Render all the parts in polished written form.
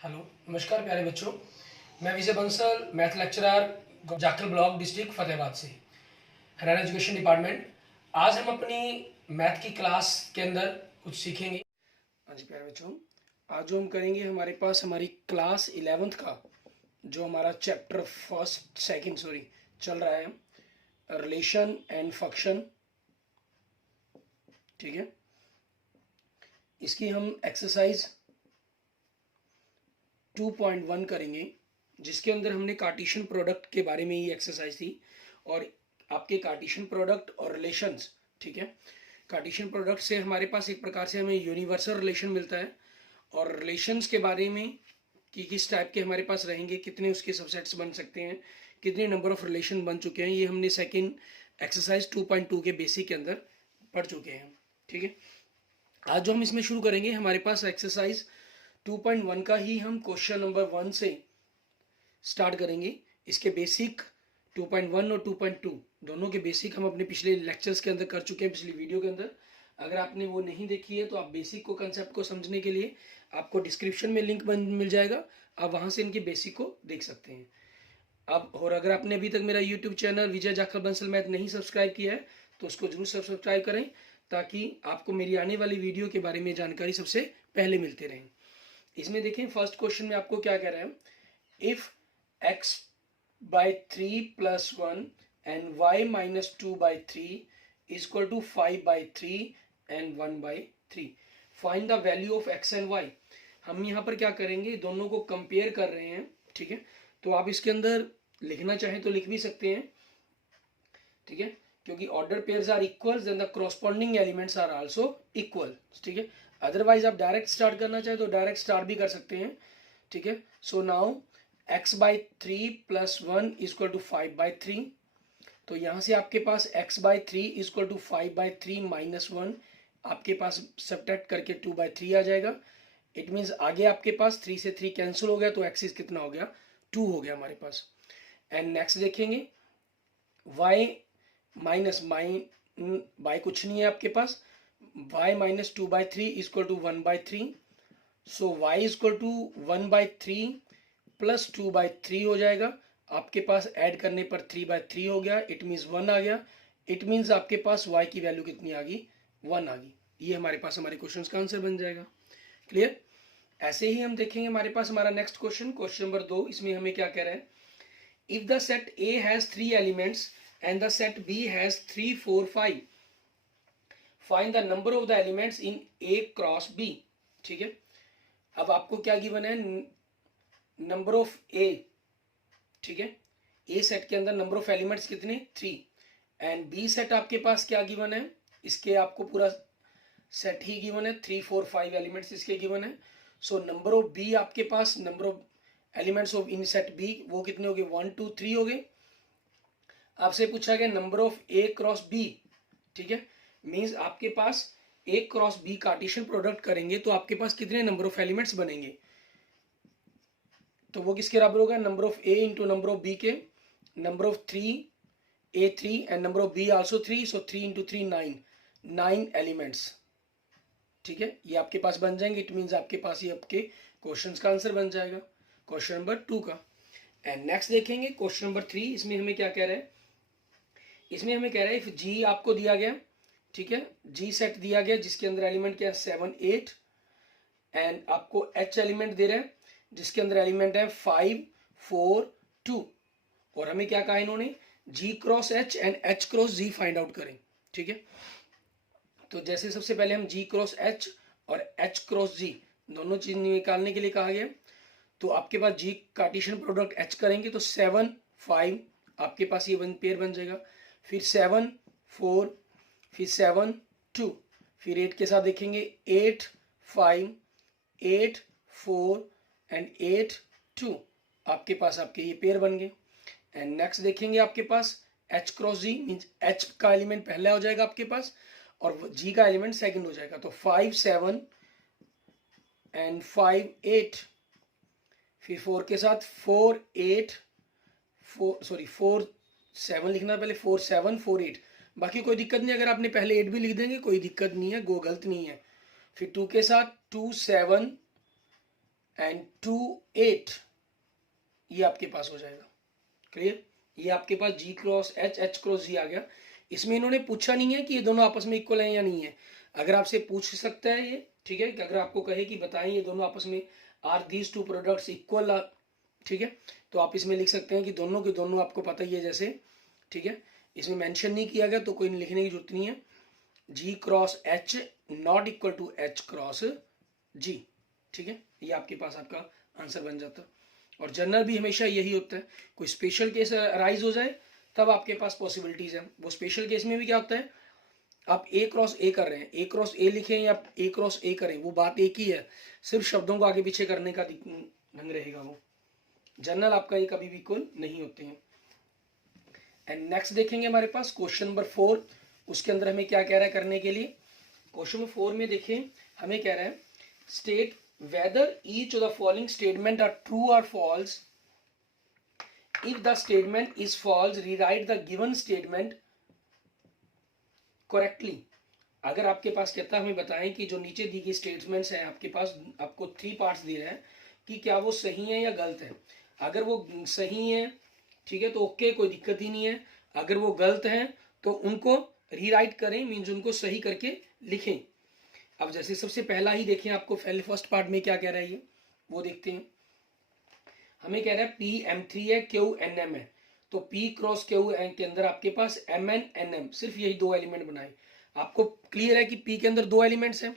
Hello, नमस्कार प्यारे बच्चों। मैं Vijay Bansal, math lecturer, Jakhal block, district Fatehabad से, हरियाणा एजुकेशन डिपार्टमेंट। आज हम अपनी मैथ की क्लास के अंदर कुछ सीखेंगे। हाँ जी प्यारे बच्चों, आज जो हम करेंगे हमारे पास हमारी क्लास 11th का जो हमारा चैप्टर फर्स्ट सेकंड चल रहा है, रिलेशन एंड फंक्शन। ठीक है, इसकी हम एक्सरसाइज 2.1 करेंगे, जिसके अंदर हमने कार्टेशियन प्रोडक्ट के बारे में ही एक्सरसाइज थी और आपके कार्टेशियन प्रोडक्ट और रिलेशंस। ठीक है, कार्टेशियन प्रोडक्ट से हमारे पास एक प्रकार से हमें यूनिवर्सल रिलेशन मिलता है और रिलेशंस के बारे में कि किस टाइप के हमारे पास रहेंगे, कितने उसके सबसेट्स बन सकते हैं, कितने नंबर ऑफ रिलेशन बन चुके हैं, ये हमने सेकेंड एक्सरसाइज 2.2 के बेसिक के अंदर पढ़ चुके हैं। ठीक है, आज जो हम इसमें शुरू करेंगे हमारे पास एक्सरसाइज 2.1 का ही हम क्वेश्चन नंबर 1 से स्टार्ट करेंगे। इसके बेसिक 2.1 और 2.2 दोनों के बेसिक हम अपने पिछले लेक्चर्स के अंदर कर चुके हैं, पिछली वीडियो के अंदर। अगर आपने वो नहीं देखी है तो आप बेसिक को, कंसेप्ट को समझने के लिए आपको डिस्क्रिप्शन में लिंक मिल जाएगा, आप वहाँ से इनके बेसिक को देख सकते हैं। अब और अगर आपने अभी तक मेरा यूट्यूब चैनल विजय जाखल बंसल मैथ नहीं सब्सक्राइब किया है तो उसको जरूर सब्सक्राइब करें, ताकि आपको मेरी आने वाली वीडियो के बारे में जानकारी सबसे पहले मिलते रहें। इसमें देखें, फर्स्ट क्वेश्चन में आपको क्या कह रहा है, if x by 3 plus 1 and y minus 2 by 3 is equal to 5 by 3 and 1 by 3, find the value of x and y। हम यहाँ पर क्या करेंगे, दोनों को कंपेयर कर रहे हैं। ठीक है, तो आप इसके अंदर लिखना चाहें तो लिख भी सकते हैं। ठीक है, क्योंकि order pairs are equal then the corresponding elements are also equal. ठीक है, अदरवाइज आप डायरेक्ट स्टार्ट करना चाहे तो डायरेक्ट स्टार्ट भी कर सकते हैं। ठीक है, so now x by 3 plus 1 is equal to 5 by 3। तो यहाँ से आपके पास x by 3 is equal to 5 by 3 minus 1, आपके पास सब्ट्रैक्ट करके 2 बाई 3 आ जाएगा। इट मीन्स आगे आपके पास 3 से 3 कैंसिल हो गया तो x कितना हो गया, 2 हो गया हमारे पास। एंड नेक्स्ट देखेंगे, y माइनस बाई कुछ नहीं है आपके पास, y minus 2 by 3 is equal to 1 by 3। So y is equal to 1 by 3 plus 2 by 3 हो जाएगा। आपके पास ऐड करने पर 3 बाई 3 हो गया, इट मीन्स 1 आ गया। इट मीन्स आपके पास y की वैल्यू कितनी आ गई, 1 आ गई। ये हमारे पास हमारे क्वेश्चन का आंसर बन जाएगा। क्लियर। ऐसे ही हम देखेंगे हमारे पास हमारा नेक्स्ट क्वेश्चन, क्वेश्चन नंबर 2। इसमें हमें क्या कह रहा है, if the set A has 3 elements and the set B has 3, 4, 5, find the number of the elements in A cross B। ठीक है, अब आपको क्या गिवन है, नंबर ऑफ A। ठीक है, A सेट के अंदर नंबर ऑफ एलिमेंट्स कितने, 3, एंड B सेट आपके पास क्या गिवन है, इसके आपको पूरा सेट ही गिवन है, 3, 4, 5 एलिमेंट्स इसके गिवन है। सो नंबर ऑफ B आपके पास, number of elements of in set B वो कितने हो गए, 1, 2, 3 हो गए। आपसे पूछा गया number of A cross B. ठीक है, मींस आपके पास A cross B Cartesian product करेंगे तो आपके पास कितने नंबर ऑफ एलिमेंट्स बनेंगे, तो वो किसके बराबर होगा, number of A into number of B के, number of 3 A 3 and number of B also 3, so 3 into 3 9 elements. ठीक है, ये आपके पास बन जाएंगे। इट मीन्स आपके पास ये आपके क्वेश्चन का आंसर बन जाएगा, क्वेश्चन नंबर 2 का। एंड नेक्स्ट देखेंगे क्वेश्चन नंबर 3। इसमें हमें क्या कह रहा है, इसमें हमें कह रहा है इफ जी आपको दिया गया, ठीक है, जी सेट दिया गया जिसके अंदर एलिमेंट क्या है 7, 8, एंड आपको एच एलिमेंट दे रहे हैं जिसके अंदर एलिमेंट है 5, 4, 2, और हमें क्या कहा इन्होंने, G cross H and H cross G find out करें। ठीक है, तो जैसे सबसे पहले हम जी क्रॉस एच और एच क्रॉस जी दोनों चीज निकालने के लिए कहा गया, तो आपके पास जी कार्टेशियन प्रोडक्ट एच करेंगे तो 7, 5 आपके पास ये पेयर बन जाएगा, फिर 7, 4, फिर 7, 2, फिर 8 के साथ देखेंगे 8, 5, 8, 4 एंड 8, 2, आपके पास आपके ये पेयर बन गए। एंड नेक्स्ट देखेंगे आपके पास एच क्रॉस जी, मीन्स एच का एलिमेंट पहला हो जाएगा आपके पास और जी का एलिमेंट सेकंड हो जाएगा, तो 5, 7 एंड 5, 8, फिर 4 के साथ 4, 8, 4, 7 लिखना पहले, 4, 7, 4, 8। बाकी कोई दिक्कत नहीं, अगर आपने पहले 8 भी लिख देंगे कोई दिक्कत नहीं है, गलत नहीं है। फिर 2 के साथ 2, 7 एंड 2 8, ये आपके पास हो जाएगा। क्लियर? ये आपके पास G cross H cross G आ गया। इसमें इन्होंने पूछा नहीं है कि ये दोनों आपस में इक्वल हैं या नहीं है। अगर आपसे पूछ सकता है ये, ठीक है, कि अगर आपको कहे कि बताएं ये दोनों आपस में are these two products equal, ठीक है, तो आप इसमें लिख सकते हैं कि दोनों के दोनों आपको पता ही है जैसे, ठीक है, इसमें मेंशन नहीं किया गया तो कोई लिखने की जरूरत नहीं है। G cross H not equal to H cross G, ठीक है, ये आपके पास आपका आंसर बन जाता है। और जनरल भी हमेशा यही होता है, कोई स्पेशल केस अराइज हो जाए तब आपके पास पॉसिबिलिटीज हैं। वो स्पेशल केस में भी क्या होता है, आप ए क्रॉस ए कर रहे हैं, ए क्रॉस ए लिखें या ए क्रॉस ए करें, वो बात एक ही है, सिर्फ शब्दों को आगे पीछे करने का ढंग रहेगा। वो जनरल आपका ये कभी भी इक्वल नहीं होते हैं। एंड नेक्स्ट देखेंगे हमारे पास क्वेश्चन नंबर 4, उसके अंदर हमें क्या कह रहा है करने के लिए। क्वेश्चन नंबर 4 में देखें, हमें कह रहा है state whether each of the following statement are true or false. If the statement is false, rewrite the given statement correctly. अगर आपके पास कहता है हमें बताएं कि जो नीचे दी गई स्टेटमेंट्स हैं आपके पास, आपको 3 पार्ट्स दे रहे हैं कि क्या वो सही है या गलत है। अगर वो सही है, ठीक है, तो ओके, कोई दिक्कत ही नहीं है। अगर वो गलत है तो उनको रीराइट करें, मीन्स उनको सही करके लिखें। अब जैसे सबसे पहला ही देखें, आपको फर्स्ट पार्ट में क्या कह रहा है ये, वो देखते हैं। हमें कह रहा है पी M3 है, क्यू NM है, तो पी क्रॉस क्यू के अंदर आपके पास MN NM, सिर्फ यही 2 एलिमेंट बनाए। आपको क्लियर है कि पी के अंदर 2 एलिमेंट्स हैं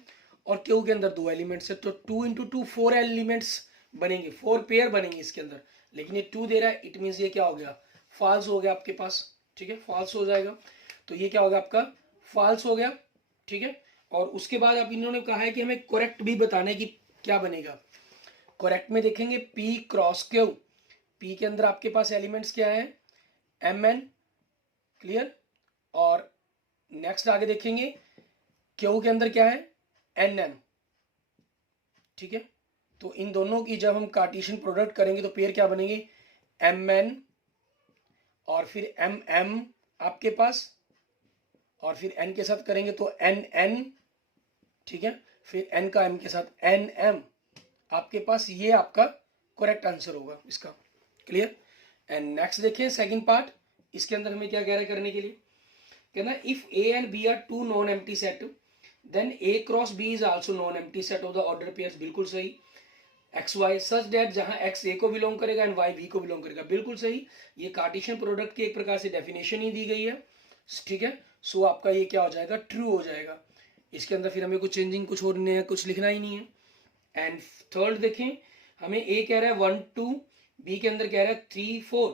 और क्यू के अंदर 2 एलिमेंट्स है, तो 2 इंटू 2 4 एलिमेंट्स बनेंगे, 4 पेयर बनेंगे इसके अंदर। लेकिन ये 2 दे रहा है, इट मीन्स ये क्या हो गया, फॉल्स हो गया आपके पास, ठीक है, फॉल्स हो जाएगा। तो ये क्या हो गया आपका, फॉल्स हो गया, ठीक है। और उसके बाद अब इन्होंने कहा है कि हमें करेक्ट भी बताने की क्या बनेगा। करेक्ट में देखेंगे पी क्रॉस क्यू, पी के अंदर आपके पास एलिमेंट्स क्या है, MN, क्लियर। और नेक्स्ट आगे देखेंगे क्यू के अंदर क्या है, NM, ठीक है। तो इन दोनों की जब हम कार्टेशियन प्रोडक्ट करेंगे तो पेयर क्या बनेंगे, MN और फिर MM आपके पास, और फिर N के साथ करेंगे तो NN, ठीक है, फिर N का M के साथ NM आपके पास, ये आपका करेक्ट आंसर होगा इसका। क्लियर? एंड नेक्स्ट देखिए सेकंड पार्ट, इसके अंदर हमें क्या कह रहा है करने के लिए, कहना if A and B are 2 non empty set then A cross B is also non empty set of the order pairs, बिल्कुल सही। XY सच दैट जहां X A को बिलोंग करेगा एंड Y B को बिलोंग करेगा, बिल्कुल सही। ये कार्टेशियन प्रोडक्ट की एक प्रकार से डेफिनेशन ही दी गई है, ठीक है। सो आपका ये क्या हो जाएगा, ट्रू हो जाएगा। इसके अंदर फिर हमें कुछ चेंजिंग कुछ और नहीं है, कुछ लिखना ही नहीं है। एंड थर्ड देखें, हमें A कह रहा है 1 2, B के अंदर कह रहा है 3 4,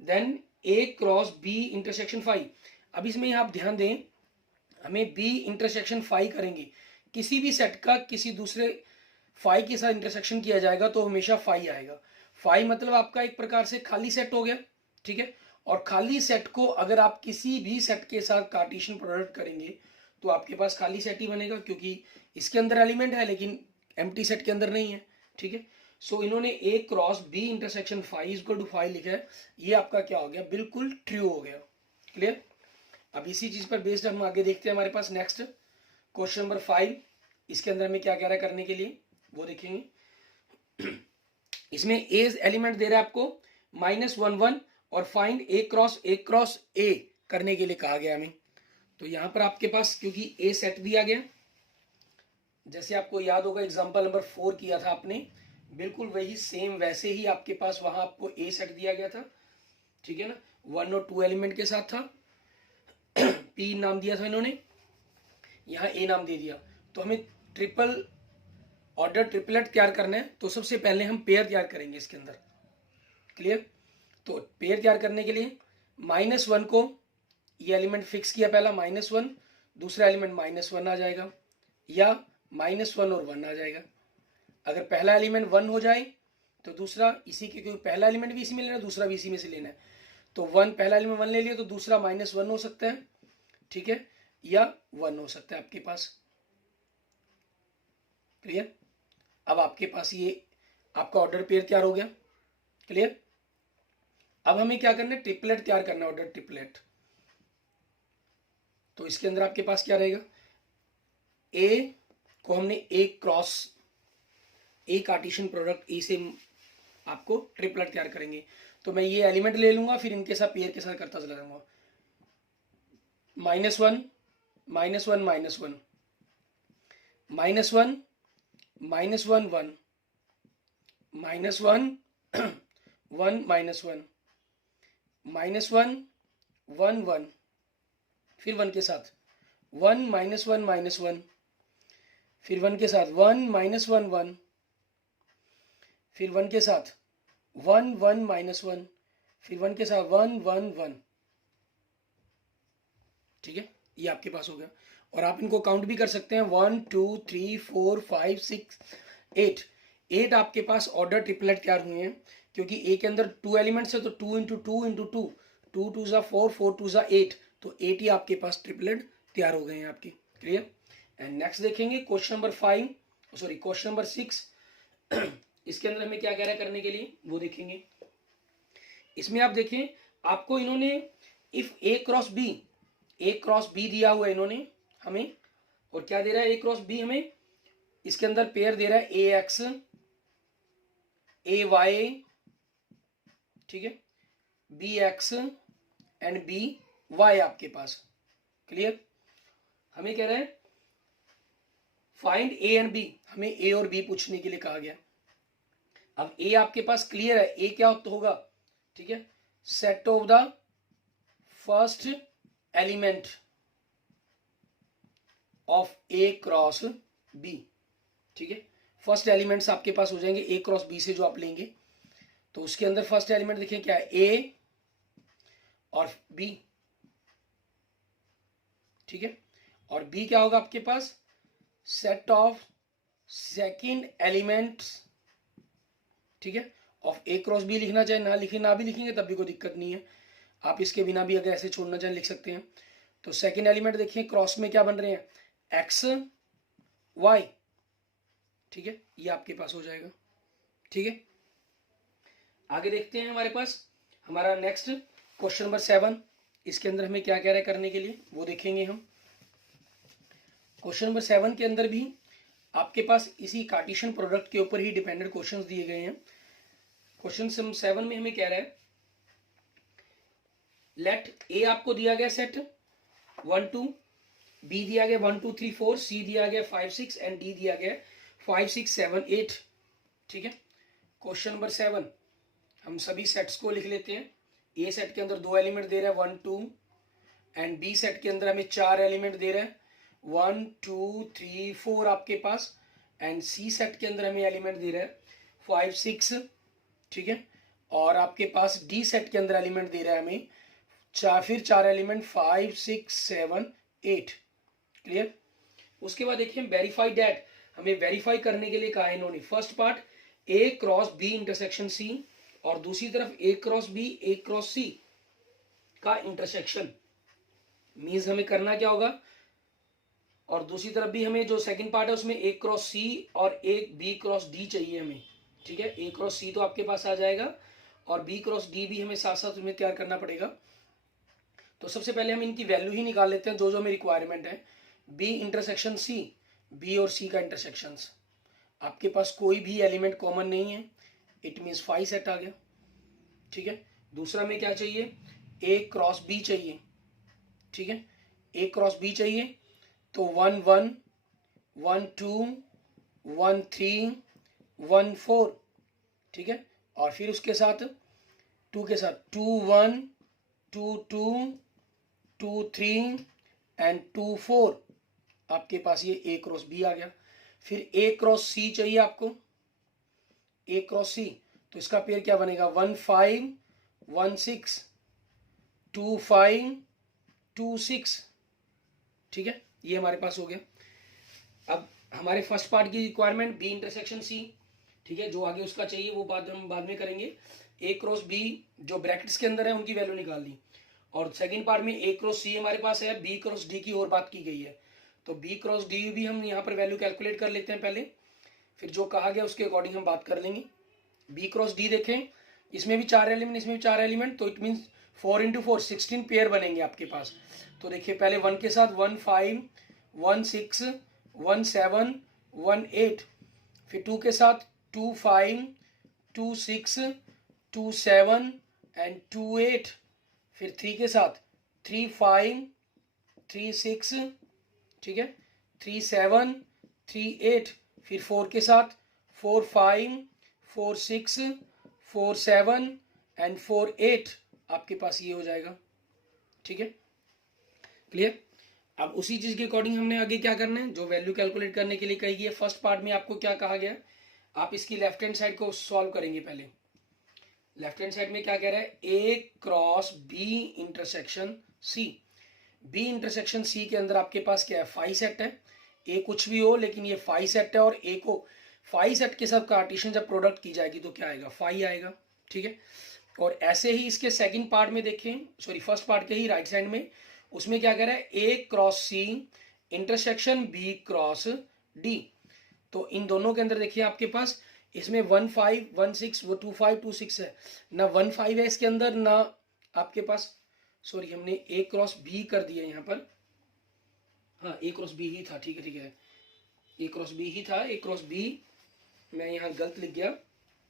then A cross B intersection 5। अब इसमें आप ध्यान दें, हमें B इंटरसेक्शन 5 करेंगे, किसी भी सेट का किसी दूसरे 5 के साथ इंटरसेक्शन किया जाएगा तो हमेशा 5 आएगा। 5 मतलब आपका एक प्रकार से खाली सेट हो गया, ठीक है। और खाली सेट को अगर आप किसी भी सेट के साथ कार्टेशियन प्रोडक्ट करेंगे तो आपके पास खाली सेट ही बनेगा, क्योंकि इसके अंदर एलिमेंट है लेकिन एम्प्टी सेट के अंदर नहीं है, ठीक है। सो इन्होंने A cross B intersection 5 equal to 5 लिखा है, ये आपका क्या हो गया, बिल्कुल ट्रू हो गया। क्लियर? अब इसी चीज पर बेस्ड हम आगे देखते हैं हमारे पास नेक्स्ट क्वेश्चन नंबर 5, इसके अंदर हमें क्या कह रहा है करने के लिए वो देखेंगे। इसमें A एलिमेंट दे रहा है आपको -1 1 और फाइंड A क्रॉस A करने के लिए कहा गया हमें। तो यहां पर आपके पास क्योंकि A सेट दिया गया, जैसे आपको याद होगा एग्जांपल नंबर 4 किया था आपने, बिल्कुल वही सेम वैसे ही आपके पास वहां आपको A सेट दिया गया था, ठीक है ना, 1 और 2 एलिमेंट के साथ था। P नाम दिया था इन्होंने, यहाँ A नाम दे दिया। तो हमें ट्रिपल ऑर्डर ट्रिपलेट तैयार करना है, तो सबसे पहले हम पेयर तैयार करेंगे इसके अंदर। क्लियर? तो पेयर तैयार करने के लिए -1 को ये एलिमेंट फिक्स किया, पहला -1, दूसरा एलिमेंट -1 आ जाएगा, या -1 और 1 आ जाएगा। अगर पहला एलिमेंट 1 हो जाए तो दूसरा इसी के, क्योंकि पहला एलिमेंट भी इसी में लेना है, दूसरा भी इसी में से लेना है, तो 1 पहला एलिमेंट 1 ले लिया तो दूसरा -1 हो सकता है, ठीक है, या 1 हो सकता है आपके पास। क्लियर? अब आपके पास ये आपका ऑर्डर पेयर तैयार हो गया। क्लियर? अब हमें क्या करना है, ट्रिपलेट तैयार करना है, ऑर्डर ट्रिपलेट। तो इसके अंदर आपके पास क्या रहेगा, A को हमने A cross A Cartesian product ए से आपको ट्रिपलेट तैयार करेंगे। तो मैं ये एलिमेंट ले लूंगा, फिर इनके साथ पेयर के साथ करता चला जाऊंगा। -1 -1 -1 -1 -1 1 -1 1 -1 -1 1 1, फिर 1 के साथ 1 -1 -1, फिर 1 के साथ 1 -1 1, फिर 1 के साथ 1 1 -1, फिर 1 के साथ 1 1 1। ठीक है, ये आपके पास हो गया। और आप इनको काउंट भी कर सकते हैं, 1 2 3 4 5 6 8। 8 आपके पास ऑर्डर ट्रिपलेट तैयार हुए हैं, क्योंकि ए के अंदर 2 एलिमेंट्स है, तो 2 × 2 × 2, 2 2 ज़ा 4, 4 2 ज़ा 8, तो 8 ही आपके पास ट्रिपलेट तैयार हो गए हैं आपके। क्लियर। एंड नेक्स्ट देखेंगे question number 5, sorry question number 6। इसके अंदर हमें क्या कह रहा है करने के लिए वो देखेंगे। इसमें आप देखें, आपको इन्होंने इफ A क्रॉस B दिया हुआ है इन्होंने हमें, और क्या दे रहा है A क्रॉस B हमें, इसके अंदर पेयर दे रहा है AX AY, ठीक है, BX एंड BY आपके पास। क्लियर। हमें कह रहा है फाइंड A एंड B, हमें A और B पूछने के लिए कहा गया। अब A आपके पास क्लियर है, A क्या होगा, ठीक है, set of the first element of A cross B। ठीक है, फर्स्ट एलिमेंट्स आपके पास हो जाएंगे A क्रॉस B से जो आप लेंगे। तो उसके अंदर फर्स्ट एलिमेंट देखिए क्या है, A और B। ठीक है, और B क्या होगा आपके पास, सेट ऑफ सेकेंड एलिमेंट्स, ठीक है, ऑफ A क्रॉस B। लिखना चाहे ना लिखे, ना भी लिखेंगे तब भी कोई दिक्कत नहीं है, आप इसके बिना भी अगर ऐसे छोड़ना चाहें लिख सकते हैं। तो सेकेंड एलिमेंट देखिए क्रॉस में क्या बन रहे हैं, X Y। ठीक है, ये आपके पास हो जाएगा। ठीक है, आगे देखते हैं हमारे पास हमारा नेक्स्ट क्वेश्चन नंबर 7। इसके अंदर हमें क्या कह रहा है करने के लिए वो देखेंगे हम। क्वेश्चन नंबर 7 के अंदर भी आपके पास इसी कार्टेशियन प्रोडक्ट के ऊपर ही डिपेंडेंट क्वेश्चंस दिए गए हैं। क्वेश्चन 7 में हमें कह रहा है, लेट ए आपको दिया गया सेट 1 2, बी दिया गया 1 2 3 4, सी दिया गया 5 6 एंड डी दिया गया 5 6 7 8। ठीक है, क्वेश्चन नंबर 7 हम सभी सेट्स को लिख लेते हैं। ए सेट के अंदर 2 एलिमेंट दे रहा है 1 2, एंड बी सेट के अंदर हमें 4 एलिमेंट दे रहा है 1 2 3 4 आपके पास, एंड सी सेट के अंदर हमें एलिमेंट दे रहा है 5 6। ठीक है, और आपके पास डी सेट के अंदर एलिमेंट दे रहा है हमें फिर 4 एलिमेंट 5 6 7 8। क्लियर। उसके बाद देखिए वेरीफाई दैट, हमें वेरीफाई करने के लिए कहा है इन्होंने। First part A cross B intersection C, और दूसरी तरफ A cross B A cross C का इंटरसेक्शन। मीन्स हमें करना क्या होगा, और दूसरी तरफ भी हमें जो सेकंड पार्ट है उसमें ए क्रॉस सी और एक बी क्रॉस डी चाहिए हमें। ठीक है, ए क्रॉस सी तो आपके पास आ जाएगा, और बी क्रॉस डी भी हमें साथ साथ हमें तैयार करना पड़ेगा। तो सबसे पहले हम इनकी वैल्यू ही निकाल लेते हैं जो जो हमें रिक्वायरमेंट है। बी इंटरसेक्शन सी, बी और सी का इंटरसेक्शन। आपके पास कोई भी एलिमेंट कॉमन नहीं है, इट मीन्स 5 सेट आ गया। ठीक है, दूसरा में क्या चाहिए, ए क्रॉस बी चाहिए। ठीक है, ए क्रॉस बी चाहिए, तो 1 1 1 2 1 3 1 4। ठीक है, और फिर उसके साथ 2 के साथ 2 1 2 2 2 3 एंड 2 4। आपके पास ये ए क्रॉस बी आ गया। फिर ए क्रॉस सी चाहिए आपको, ए क्रॉस सी, तो इसका पेयर क्या बनेगा, 1 5 1 6 2 5 2 6। ठीक है, ये हमारे पास हो गया। अब हमारे फर्स्ट पार्ट की रिक्वायरमेंट बी इंटरसेक्शन सी। ठीक है, जो आगे उसका चाहिए वो बात हम बाद में करेंगे। ए क्रॉस बी जो ब्रैकेट्स के अंदर है उनकी वैल्यू निकाल ली, और सेकंड पार्ट में ए क्रॉस सी हमारे पास है, बी क्रॉस डी की और बात की गई है। तो बी क्रॉस डी भी हम यहाँ पर वैल्यू कैलकुलेट कर लेते हैं पहले, फिर जो कहा गया उसके अकॉर्डिंग हम बात कर लेंगे। बी क्रॉस डी देखें, इसमें भी 4 एलिमेंट, इसमें भी 4 एलिमेंट, तो इट मीन 4 × 4 16 पेयर बनेंगे आपके पास। तो देखिए पहले 1 के साथ 1 5 1 6 1 7 1 8, फिर 2 के साथ 2 5 2 6 2 7 एंड 2 8, फिर 3 के साथ 3 5 3 6, ठीक है, 3 7 3 8, फिर 4 के साथ 4 5 4 6 4 7 एंड 4 8, आपके पास ये हो जाएगा, ठीक है, क्लियर। अब उसी चीज के अकॉर्डिंग हमने आगे क्या करना है, जो वैल्यू कैलकुलेट करने के लिए कही है फर्स्ट पार्ट में आपको क्या कहा गया, आप इसकी लेफ्ट हैंड साइड को सॉल्व करेंगे। पहले लेफ्ट हैंड साइड में क्या कह रहा है, A cross B intersection C. B intersection C के अंदर आपके पास क्या है, फाई सेट है, ए कुछ भी हो लेकिन ये फाई सेट है, और ए को फाई सेट के साथ कार्टेशियन जब प्रोडक्ट की जाएगी तो क्या आएगा, फाई आएगा, ठीक है। और ऐसे ही इसके सेकंड पार्ट में देखें, सॉरी फर्स्ट पार्ट के ही राइट साइड में, उसमें क्या कह रहा है, A cross C intersection B cross D. तो इन दोनों के अंदर देखिए आपके पास इसमें 1 5 1 6 वो 2 5 2 6 है ना, 1 5 है इसके अंदर ना आपके पास, सॉरी हमने ए क्रॉस बी कर दिया यहाँ पर, हाँ ए क्रॉस बी ही था, ठीक है ठीक है, ए क्रॉस बी ही था, ए क्रॉस बी मैं यहाँ गलत लिख गया,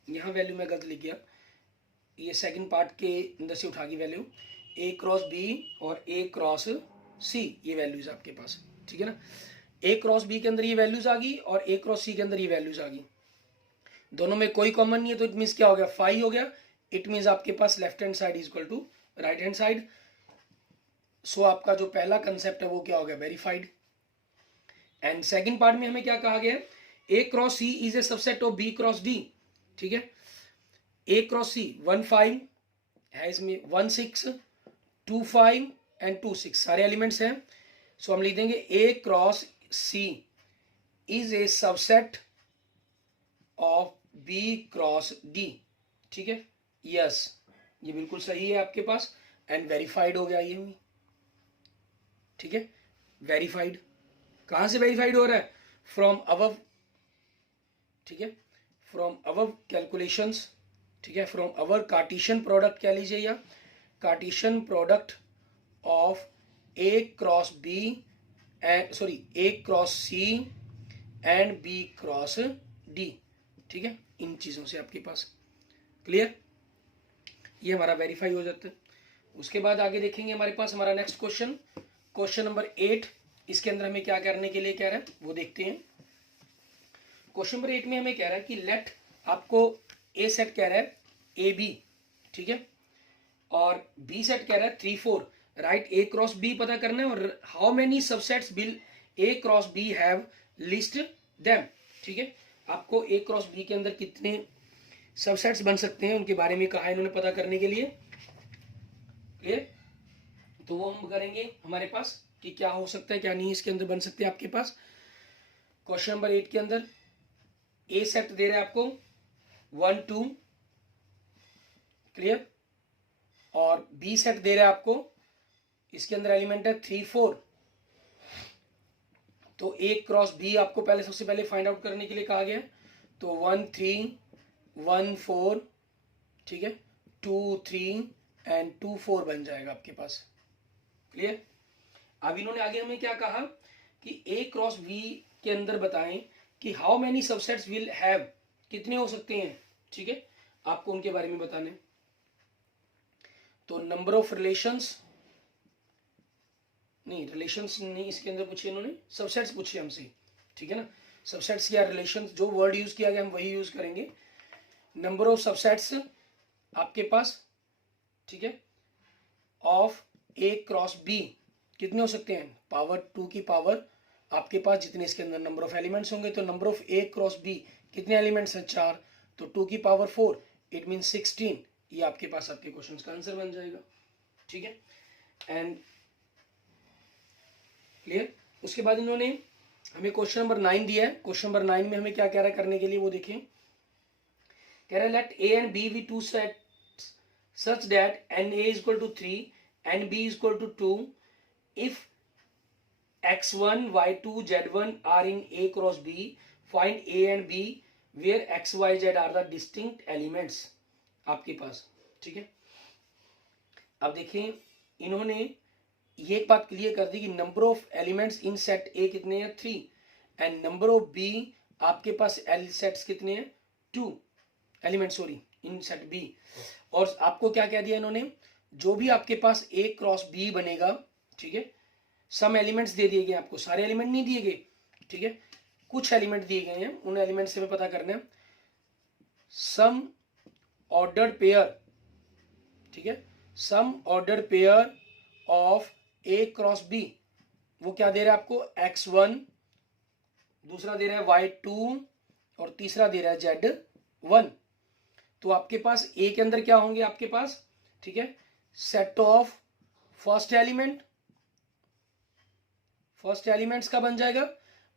यहाँ वैल्यू मैं गलत लिख गया, ये सेकंड पार्ट के अंदर से उठा गई वैल्यू, ए क्रॉस बी और ए क्रॉस सी ये वैल्यूज आपके पास, ठीक है ना। ए क्रॉस बी के अंदर ये वैल्यूज आ गई और ए क्रॉस सी के अंदर ये वैल्यूज आ गई, दोनों में कोई कॉमन नहीं है, तो इट मीन्स क्या हो गया, फाई हो गया। इट मीन्स आपके पास left hand side is equal to right hand side. So आपका जो पहला कंसेप्ट है वो क्या हो गया, वेरीफाइड। एंड सेकंड पार्ट में हमें क्या कहा गया, A cross C is a subset of B cross D, ठीक है। ए क्रॉस सी 1 5 है, इसमें 1 6 2 5 एंड 2 6 सारे एलिमेंट्स हैं। सो हम लिख देंगे A cross C is a subset of B cross D, ठीक है, यस ये बिल्कुल सही है आपके पास, एंड वेरीफाइड हो गया ये भी, ठीक है, वेरीफाइड। कहां से वेरीफाइड हो रहा है, फ्रॉम अबव, ठीक है, फ्रॉम अबव कैलकुलेशंस, ठीक है, फ्रॉम अवर कार्टेशियन प्रोडक्ट कह लीजिए, या Cartesian product of A cross B and sorry A cross C and B cross D, ठीक है, इन चीजों से आपके पास क्लियर, ये हमारा वेरीफाई हो जाता है। उसके बाद आगे देखेंगे हमारे पास हमारा नेक्स्ट क्वेश्चन, क्वेश्चन नंबर 8, इसके अंदर हमें क्या करने के लिए कह रहा है वो देखते हैं। क्वेश्चन नंबर 8 में हमें कह रहा है कि लेट, आपको ए सेट कह रहा है ए बी, ठीक है, और बी सेट कह रहा है 3 4, राइट ए क्रॉस बी पता करना है, और how many subsets will A cross B have list them, ठीक है, आपको ए क्रॉस बी के अंदर कितने सबसेट्स बन सकते हैं उनके बारे में कहा है इन्होंने पता करने के लिए, क्लियर। तो वो हम करेंगे हमारे पास कि क्या हो सकता है क्या नहीं इसके अंदर बन सकते हैं आपके पास। क्वेश्चन नंबर 8 के अंदर ए सेट दे रहा है आपको 1 2, क्लियर, और बी सेट दे रहा है आपको, इसके अंदर एलिमेंट है 3 4। तो ए क्रॉस बी आपको पहले सबसे पहले फाइंड आउट करने के लिए कहा गया, तो 1 3 1 4, ठीक है, 2 3 एंड 2 4 बन जाएगा आपके पास, क्लियर। अब इन्होंने आगे हमें क्या कहा कि ए क्रॉस बी के अंदर बताएं कि how many subsets will have, कितने हो सकते हैं, ठीक है, आपको उनके बारे में बताने। तो नंबर ऑफ रिलेशंस नहीं, रिलेशंस नहीं इसके अंदर पूछे इन्होंने, सबसेट्स पूछे हमसे, ठीक है ना, सबसेट्स या रिलेशंस जो वर्ड यूज किया गया हम वही यूज करेंगे। नंबर ऑफ सबसेट्स आपके पास, ठीक है, ऑफ ए क्रॉस बी कितने हो सकते हैं, पावर 2 की पावर आपके पास जितने इसके अंदर नंबर ऑफ एलिमेंट्स होंगे, तो number of A cross B कितने एलिमेंट्स हैं 4, तो 2 की पावर 4 इट मीन 16, ये आपके पास आपके क्वेश्चन का आंसर बन जाएगा, ठीक है, एंड क्लियर। उसके बाद इन्होंने हमें क्वेश्चन नंबर 9 दिया है, क्वेश्चन नंबर 9 में हमें क्या कह रहा है करने के लिए वो देखें, कह रहा है let A and B be two set such that n A is equal to 3 and B is equal to 2 if x1 y2 z1 are in a cross b, find a and b where x y z are the distinct elements आपके पास, ठीक है। अब देखें इन्होंने ये एक बात clear कर दी कि number of elements in set ए कितने हैं 3 एंड नंबर ऑफ बी आपके पास एल सेट्स कितने हैं 2 element, sorry, in set B. और आपको क्या कह दिया इन्होंने, जो भी आपके पास ए क्रॉस बी बनेगा, ठीक है, सम एलिमेंट्स दे दिए गए आपको, सारे एलिमेंट नहीं दिए गए, ठीक है, कुछ एलिमेंट दिए गए हैं, उन एलिमेंट से हमें पता करना है सम ऑर्डर्ड पेयर, ठीक है, some ordered pair of A cross B, वो क्या दे रहा है आपको, x1, दूसरा दे रहा है y2 और तीसरा दे रहा है z1। तो आपके पास ए के अंदर क्या होंगे आपके पास, ठीक है, set of first element, first elements का बन जाएगा,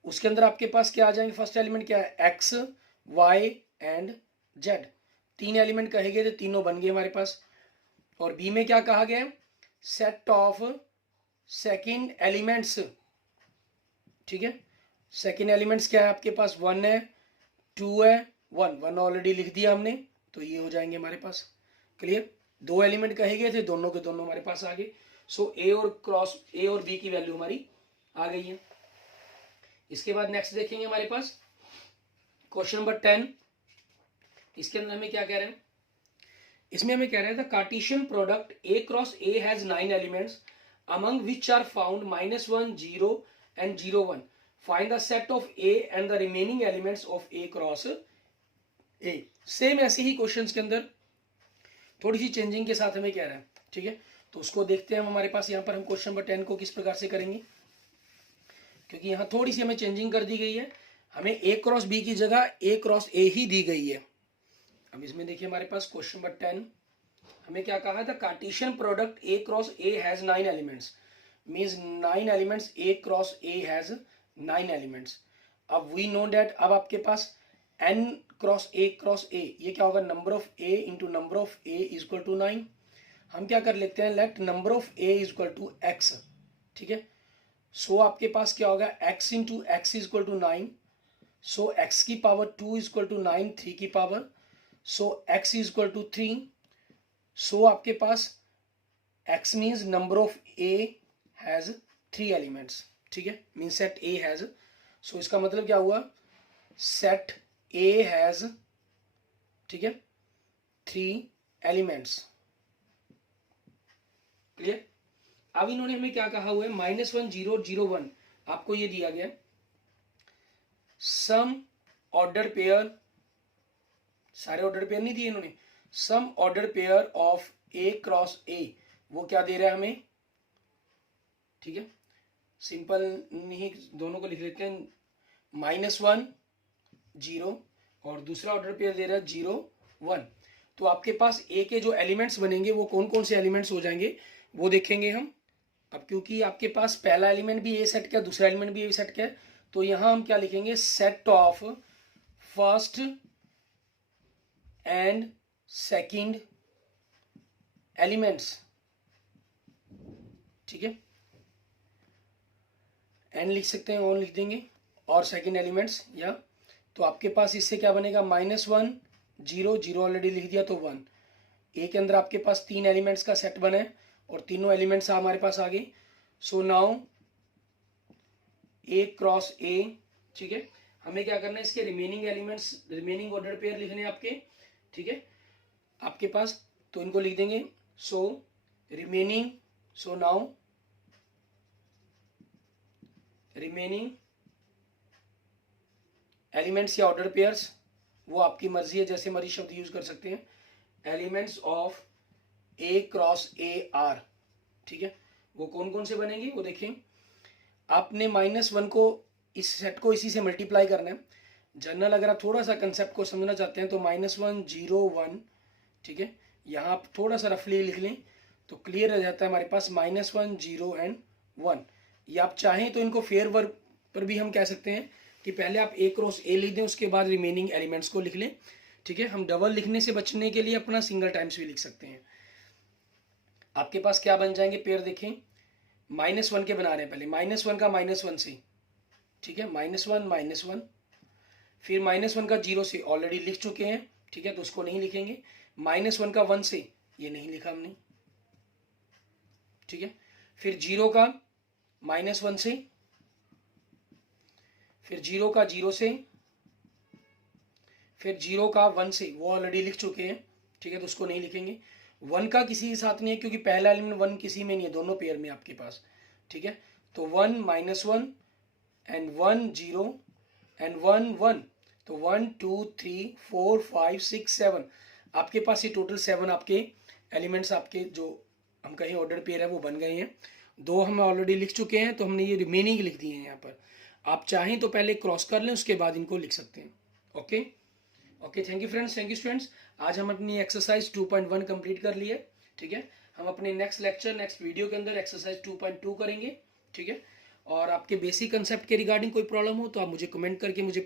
उसके अंदर आपके पास क्या आ जाएंगे, फर्स्ट एलिमेंट क्या है, X Y and Z, 3 element कहे गए थे, तीनों बन गए हमारे पास। और बी में क्या कहा गया है, सेट ऑफ सेकंड एलिमेंट्स, ठीक है, सेकंड एलिमेंट्स क्या है आपके पास, 1 है, 2 है, 1 ऑलरेडी लिख दिया हमने, तो ये हो जाएंगे हमारे पास। क्लियर, 2 एलिमेंट कहे गए थे, दोनों के दोनों हमारे पास आ गए। सो ए और बी की वैल्यू हमारी आ गई है। इसके बाद नेक्स्ट देखेंगे हमारे पास क्वेश्चन नंबर 10। इसके अंदर हमें क्या कह रहे हैं, इसमें हमें कह रहे हैं the Cartesian product A cross A has 9 elements among which are found -1 0 and 0 1, find the set of a and the remaining elements of a cross a। Same ऐसे ही क्वेश्चंस के अंदर थोड़ी सी चेंजिंग के साथ हमें कह रहा है, ठीक है, तो उसको देखते हैं हम। हमारे पास यहाँ पर हम क्वेश्चन नंबर 10 को किस प्रकार से करेंगे, क्योंकि यहाँ थोड़ी सी हमें चेंजिंग कर दी गई है, हमें ए क्रॉस बी की जगह ए क्रॉस ए ही दी गई है। अब इसमें देखिए हमारे पास क्वेश्चन नंबर 10 हमें क्या कहा था, cartesian product A cross A has 9 elements, means 9 elements, A cross A has 9 elements. अब वी नो दैट, अब आपके पास n क्रॉस ए ये क्या होगा, number of A into number of A is equal to 9। हम क्या कर लेते हैं, let number of A is equal to x, ठीक है। सो आपके पास क्या होगा, x into x is equal to 9, so x की पावर 2 इज इक्वल टू 9, 3 की power, so x is equal to 3। So आपके पास x means number of a has 3 elements, ठीक है, mean set a has, so इसका मतलब क्या हुआ, सेट a हैज, ठीक है, 3 एलिमेंट्स। क्लियर। अब इन्होंने हमें क्या कहा हुआ है, -1 0 0 1, आपको ये दिया गया सम ऑर्डर पेयर, सारे ऑर्डर पेयर नहीं दिए इन्होंने, some order pair of A cross A, वो क्या दे रहा है हमें, ठीक है, सिंपल नहीं, दोनों को लिख लेते हैं, -1 0 और दूसरा ऑर्डर पेयर दे रहा है 0 1। तो आपके पास ए के जो एलिमेंट्स बनेंगे वो कौन कौन से एलिमेंट्स हो जाएंगे वो देखेंगे हम। अब क्योंकि आपके पास पहला एलिमेंट भी ए सेट का, दूसरा एलिमेंट भी ए सेट का है, तो यहां हम क्या लिखेंगे, set of first and second elements, ठीक है, एंड लिख सकते हैं, ऑन लिख देंगे, और सेकंड एलिमेंट्स, या तो आपके पास इससे क्या बनेगा, -1 0 0 ऑलरेडी लिख दिया, तो 1। ए के अंदर आपके पास 3 एलिमेंट्स का सेट बना है और तीनों एलिमेंट्स हमारे पास आ गए। सो नाउ ए क्रॉस ए, ठीक है, हमें क्या करना है, इसके remaining elements, remaining order pair लिखने हैं आपके, ठीक है, आपके पास, तो इनको लिख देंगे। So remaining, so now remaining elements या ऑर्डर पेयर्स, वो आपकी मर्जी है, जैसे मर्जी शब्द यूज कर सकते हैं, elements of A cross A R, ठीक है, वो कौन कौन से बनेंगे वो देखें। आपने -1 को, इस सेट को इसी से मल्टीप्लाई करना है। जनरल अगर आप थोड़ा सा कंसेप्ट को समझना चाहते हैं तो -1 0 1, ठीक है, यहाँ आप थोड़ा सा रफली लिख लें तो क्लियर रह जाता है हमारे पास, -1 0 एंड 1। या आप चाहें तो इनको फेयर वर्क पर भी हम कह सकते हैं कि पहले आप ए क्रॉस ए लिख दें, उसके बाद रिमेनिंग एलिमेंट्स को लिख लें, ठीक है। हम डबल लिखने से बचने के लिए अपना सिंगल टाइम्स भी लिख सकते हैं। आपके पास क्या बन जाएंगे पेयर, देखें, -1 के बना रहे हैं, पहले -1 का -1 से, ठीक है, -1 -1, फिर -1 का 0 से ऑलरेडी लिख चुके हैं, ठीक है, तो उसको नहीं लिखेंगे। -1 का 1 से, ये नहीं लिखा हमने, ठीक है, फिर 0 का -1 से, फिर 0 का 0 से, फिर 0 का 1 से वो ऑलरेडी लिख चुके हैं, ठीक है, तो उसको नहीं लिखेंगे। 1 का किसी के साथ नहीं है क्योंकि पहला एलिमेंट 1 किसी में नहीं है, दोनों पेयर में आपके पास, ठीक है। तो 1 -1 एंड 1 0 एंड 1 1, तो 1 2 3 4 5 6 7 आपके पास ये टोटल 7 आपके एलिमेंट्स आपके जो हम कहें ऑर्डर पेयर है वो बन गए हैं। 2 हम ऑलरेडी लिख चुके हैं, तो हमने ये रिमेनिंग लिख दिए हैं यहाँ पर। आप चाहें तो पहले क्रॉस कर लें, उसके बाद इनको लिख सकते हैं। Okay okay, thank you friends, thank you students. आज हम अपनी एक्सरसाइज 2.1 कंप्लीट कर लिए, ठीक है। हम अपने नेक्स्ट लेक्चर नेक्स्ट वीडियो के अंदर एक्सरसाइज 2.2 करेंगे, ठीक है। और आपके बेसिक कंसेप्ट के रिगार्डिंग कोई प्रॉब्लम हो तो आप मुझे कमेंट करके मुझसे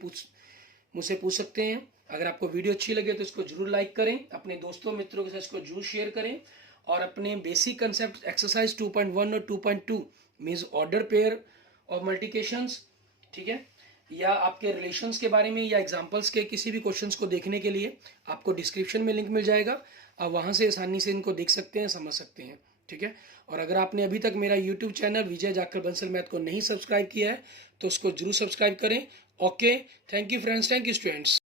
पूछ सकते हैं। अगर आपको वीडियो अच्छी लगे तो इसको जरूर लाइक करें, अपने दोस्तों मित्रों के साथ इसको जरूर शेयर करें, और अपने बेसिक कंसेप्ट एक्सरसाइज 2.1 और 2.2 मीन्स ऑर्डर पेयर और मल्टीप्लिकेशंस, ठीक है, या आपके रिलेशंस के बारे में या एग्जांपल्स के किसी भी क्वेश्चंस को देखने के लिए आपको डिस्क्रिप्शन में लिंक मिल जाएगा। आप वहां से आसानी से इनको देख सकते हैं, समझ सकते हैं, ठीक है। और अगर आपने अभी तक मेरा यूट्यूब चैनल विजय जाखड़ बंसल मैथ को नहीं सब्सक्राइब किया है तो उसको जरूर सब्सक्राइब करें। Okay, thank you friends, thank you students.